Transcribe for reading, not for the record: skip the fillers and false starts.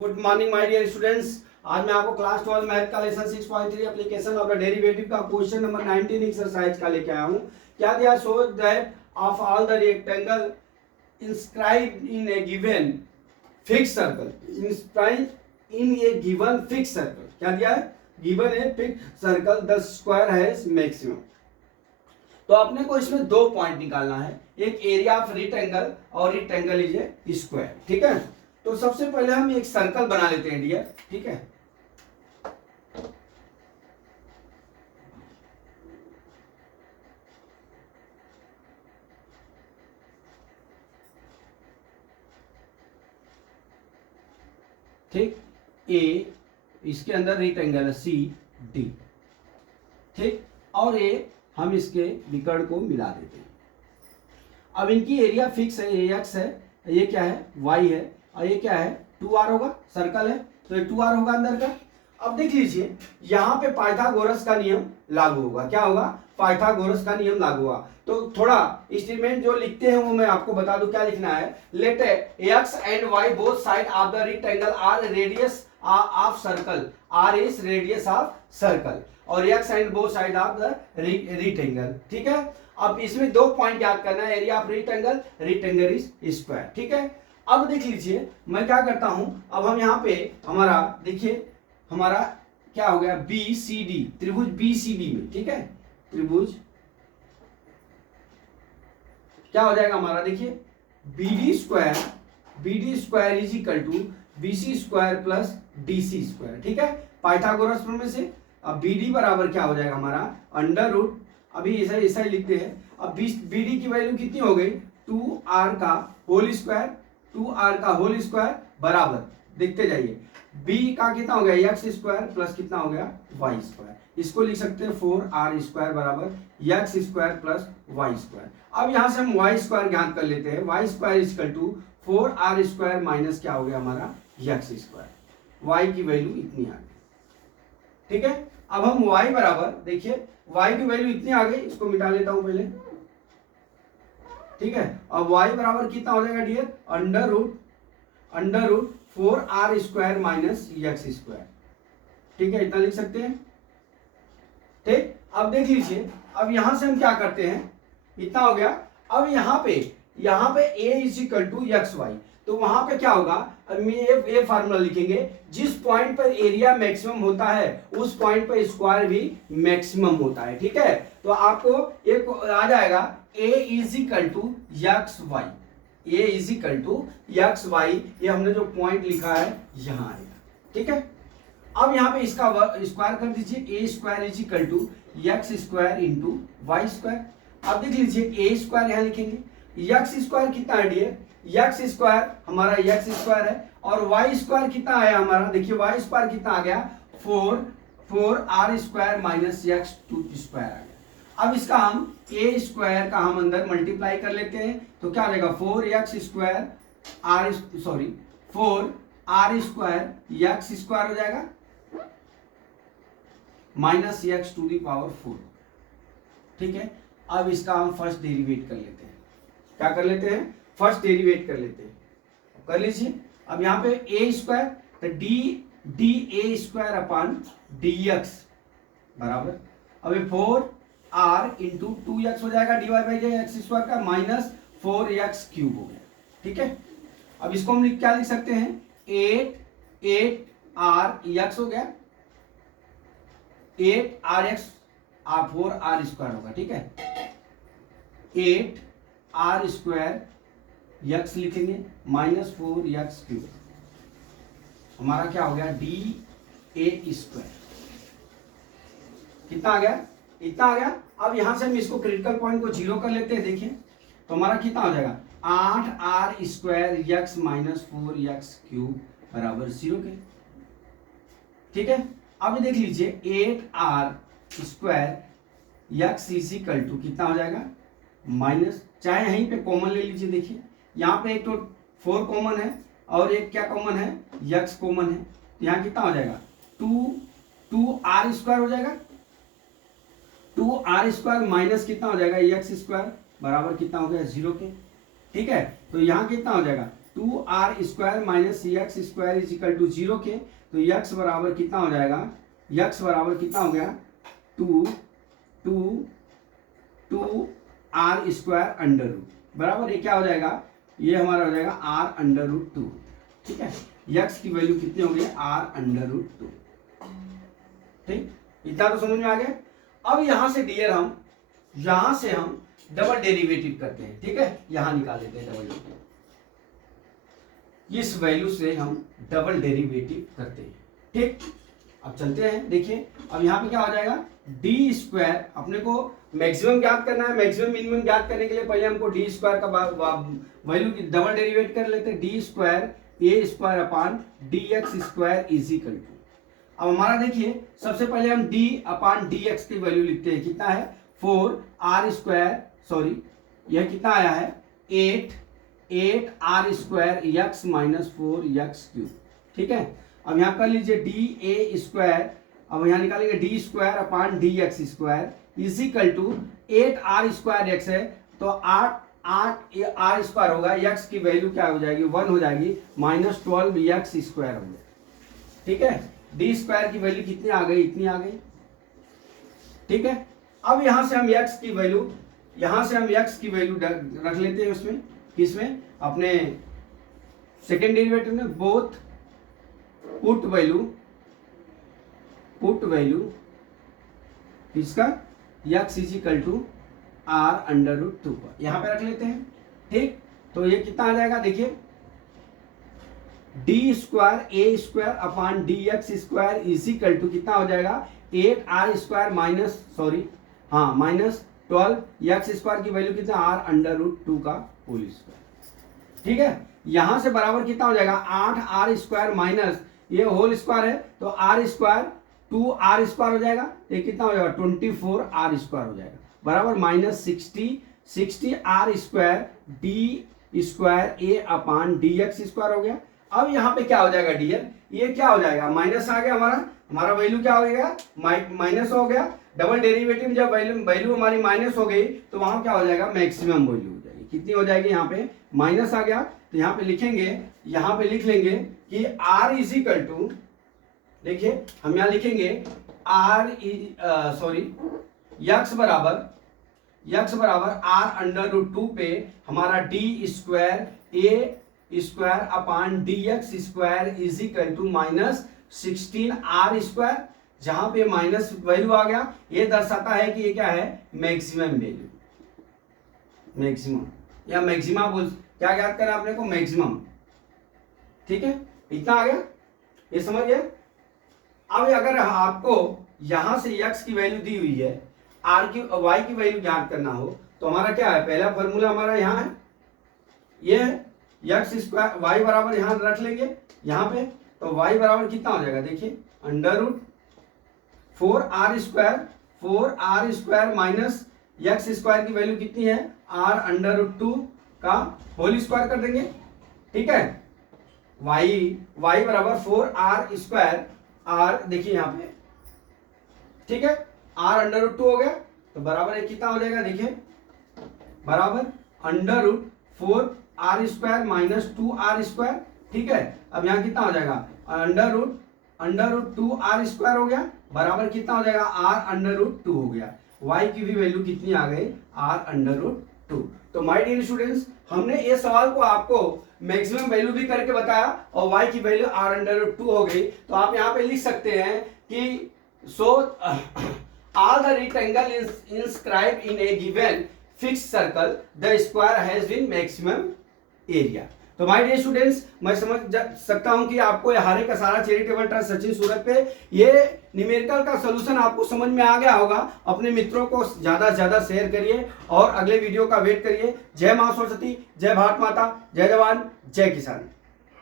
Good morning my dear students. आज मैं आपको क्लास 12 मैथ का lesson 6.3 application of the derivative का क्वेश्चन नंबर 19 एक्सरसाइज का लेके आया हूं। क्या दिया? Show that of all the rectangle inscribed in a given fix circle inscribed in a given fix circle. क्या दिया है? Given a fix circle the square has maximum. तो अपने को इसमें दो पॉइंट निकालना है, एक एरिया ऑफ रेक्टेंगल और रेक्टेंगल इज ए स्क्वायर। ठीक है, तो सबसे पहले हम एक सर्कल बना लेते हैं डियर। ठीक है, ठीक, ए इसके अंदर रेक्टेंगल है सी डी, ठीक, और ए हम इसके विकर्ण को मिला देते हैं। अब इनकी एरिया फिक्स है, ए एक्स है, ये क्या है? वाई है, और ये क्या है? 2r होगा, सर्कल है तो ये 2r होगा अंदर का। अब देख लीजिए यहाँ पे पाइथागोरस का नियम लागू होगा। क्या होगा? पाइथागोरस का नियम लागू हुआ। तो थोड़ा स्टेटमेंट जो लिखते हैं वो मैं आपको बता दूं। क्या लिखना है? Let x and y both side of the rectangle are radius of circle, r is radius of circle, और x and both side of the rectangle. ठीक है, अब इसमें दो पॉइंट याद करना है, area of rectangle, rectangle is square. ठीक है, अब देख लीजिए मैं क्या करता हूं, अब हम यहाँ पे हमारा देखिए हमारा क्या हो गया? बी सी डी, त्रिभुज बी सी डी में, ठीक है, त्रिभुज क्या हो जाएगा हमारा? देखिए B D square is equal to B C square plus D C square. ठीक है, पाइथागोरस प्रमेय से। अब बी डी बराबर क्या हो जाएगा हमारा? अंडर रूट, अभी ऐसा ऐसा ही लिखते हैं। अब बी डी की वैल्यू कितनी हो गई? 2r का होल स्क्वायर, 2r का होल स्क्वायर बराबर, देखते जाइए, b का कितना हो गया? एक्स स्क्वायर प्लस कितना हो गया? Y square. इसको लिख सकते हैं 4r स्क्वायर बराबर x square plus y square. अब यहां से हम वाई स्क्वायर ज्ञात कर लेते हैं। Y square equal to 4r square minus क्या हो गया हमारा? X square. वाई की वैल्यू इतनी आ गई। ठीक है, अब हम y बराबर देखिए y की वैल्यू इतनी आ गई, इसको मिटा लेता हूं पहले। ठीक है, अब y बराबर कितना हो जाएगा dear? Under root 4r square minus x square. ठीक है, इतना लिख सकते हैं। ठीक, अब देख लीजिए, अब यहां से हम क्या करते हैं, इतना हो गया। अब यहाँ पे a is equal to x y, तो वहां पे क्या होगा? अब ये फार्मूला लिखेंगे, जिस पॉइंट पर एरिया मैक्सिमम होता है उस पॉइंट पर स्क्वायर भी मैक्सिमम होता है। ठीक है, तो आपको एक आ जाएगा a is equal to x y, a is equal to x y, ये हमने जो पॉइंट लिखा है यहां आएगा। ठीक है, अब यहाँ पे इसका स्क्वायर कर दीजिए, A square is equal to x square into y square. अब देख लीजिए ए स्क्वायर यहाँ लिखेंगे, एक्स स्क्वायर कितना है डियर? एक्स स्क्वायर हमारा एक्स स्क्वायर है, और वाई स्क्वायर कितना आया हमारा? देखिए वाई स्क्वायर कितना आ गया? 4r square minus x two square आ गया। अब इसका हम ए स्क्वायर का हम अंदर मल्टीप्लाई कर लेते हैं, तो क्या आ जाएगा? 4r स्क्वायर एक्स स्क्वायर हो जाएगा minus x to the power 4। ठीक है, अब इसका हम फर्स्ट डेरिवेट कर लेते हैं। क्या कर लेते हैं? फर्स्ट डेरिवेट कर लेते हैं, कर लीजिए। अब यहाँ पे ए स्क्वायर, तो d a square upon d x बराबर, अब ये 4r इंटू 2x हो जाएगा, d y by x square का, माइनस 4x क्यूब हो गया। ठीक है, अब इसको हम क्या लिख सकते हैं? 8r एक्स हो गया, 8rx 4r स्क्वायर होगा। ठीक है, 8r स्क्वायर एक्स लिखेंगे माइनस 4x क्यूब, हमारा क्या हो गया? D a square. कितना आ गया? इतना आ गया। अब यहां से हम इसको क्रिटिकल पॉइंट को 0 कर लेते हैं। देखिए तो हमारा कितना हो जाएगा? 8r square x minus 4x cube बराबर 0 के। ठीक है, अब देख लीजिए 8r square x is equal to कितना हो जाएगा? माइनस, चाहे यहीं पे कॉमन ले लीजिए। देखिए यहाँ पे एक तो 4 कॉमन है और एक क्या कॉमन है? एक्स कॉमन है, तो यहाँ कितना हो जाएगा? 2r स्क्वायर हो जाएगा, 2r स्क्वायर माइनस कितना हो जाएगा? एक्स स्क्वायर बराबर कितना हो गया? 0 के। ठीक है, तो यहाँ कितना हो जाएगा? 2r² minus x² is equal to 0 के, तो x बराबर कितना हो जाएगा, x बराबर कितना हो गया 2r² अंडर रूट बराबर ये क्या हो जाएगा, ये हमारा हो जाएगा r√2। ठीक है, x की वैल्यू कितनी हो गई r√2। ठीक, इतना तो समझ में आ गया। अब यहां से डियर यहां से हम डबल डेरिवेटिव करते हैं। ठीक है, यहां निकाल लेते हैं डबल डेरिवेटिव, इस वैल्यू से हम डबल डेरिवेटिव करते हैं। ठीक, अब चलते हैं, देखिए अब यहाँ पे क्या हो जाएगा d², अपने को मैक्सिमम ज्ञात करना है, मैक्सिमम मिनिमम ज्ञात करने के लिए पहले हमको d² का वैल्यू की डबल डेरिवेट कर लेते हैं, d² upon dx² is equal to. अब हमारा देखिए सबसे पहले हम d अपॉन dx की वैल्यू लिखते हैं, कितना है 4r², सॉरी यह कितना आया है 8r² x माइनस 4x³। ठीक है, अब यहाँ कर लीजिए dA², अब यहाँ निकालेंगे d² upon dx² is equal to 8r² है, तो 8r² होगा, x की वैल्यू क्या हो जाएगी 1 हो जाएगी, माइनस 12x² हो गया। ठीक है, d² की वैल्यू कितनी आ गई, इतनी आ गई। ठीक है, अब यहां से हम x की वैल्यू रख लेते हैं उसमें, किसमें, अपने सेकेंड डेरिवेटिव में, बोथ पुट वैल्यू इसका x is equal to r√2 पर यहां पे रख लेते हैं। ठीक, तो ये कितना आ जाएगा, देखिए d² upon dx² is equal to कितना हो जाएगा 8r² माइनस 12x² की वैल्यू कितना r√2 का होल स्क्वायर। ठीक है, यहां से बराबर कितना हो जाएगा 8r² माइनस ये होल स्क्वायर है, तो r² 2r² हो जाएगा, ये कितना हो जाएगा 24r² हो जाएगा, बराबर minus 60r² d² upon dx² हो गया। अब यहाँ पे क्या हो जाएगा डियर, ये क्या हो जाएगा माइनस आ गया, हमारा वैल्यू क्या हो गया माइनस हो गया। डबल डेरिवेटिव जब वैल्यू हमारी माइनस हो गई तो वहां क्या हो जाएगा मैक्सिमम वैल्यू हो जाएगी, कितनी हो जाएगी, यहाँ पे माइनस आ गया, तो यहाँ पे लिखेंगे, यहाँ पे लिख लेंगे कि r इज इक्वल टू, देखिए हम यहाँ लिखेंगे x बराबर r√2 पे हमारा d² upon dx² is equal to minus 16r², जहां पे माइनस वैल्यू आ गया, ये दर्शाता है कि ये क्या है मैक्सिमम वैल्यू, मैक्सिमम या मैक्सिमा बोल, क्या याद करना अपने को मैक्सिमम। ठीक है, इतना आ गया, ये समझ गए। अब अगर आपको यहां से x की वैल्यू दी हुई है, y की वैल्यू ज्ञात करना हो, तो हमारा क्या है, पहला फॉर्मूला हमारा यहाँ है, ये x² y बराबर यहां रख लेंगे यहाँ पे, तो y बराबर कितना हो जाएगा, देखिए √4r² माइनस x² की वैल्यू कितनी है r√2 का होल स्क्वायर कर देंगे। ठीक है, y बराबर 4r², r देखिए यहाँ पे, ठीक है r√2 हो गया, तो बराबर कितना हो जाएगा, देखिए बराबर √4r² माइनस 2r²। ठीक है, अब यहाँ कितना हो जाएगा √2r² हो गया, बराबर कितना हो जाएगा r√2 हो गया। y की भी वैल्यू कितनी आ गई r√2। तो माय डियर स्टूडेंट्स, हमने ये सवाल को आपको मैक्सिमम वैल्यू भी करके बताया और y की वैल्यू r√2 हो गई, तो आप यहाँ पे लिख सकते हैं कि सो all the rectangle is inscribed in a given fixed circle, the square has been maximum area। तो माय डियर स्टूडेंट्स, मैं समझ सकता हूं कि आपको हरे का सारा चैरिटेबल ट्रस्ट सचिन सूरत पे ये न्यूमेरिकल का सॉल्यूशन आपको समझ में आ गया होगा। अपने मित्रों को ज्यादा से ज्यादा शेयर करिए और अगले वीडियो का वेट करिए। जय मां सरस्वती, जय भारत माता, जय जवान, जय किसान।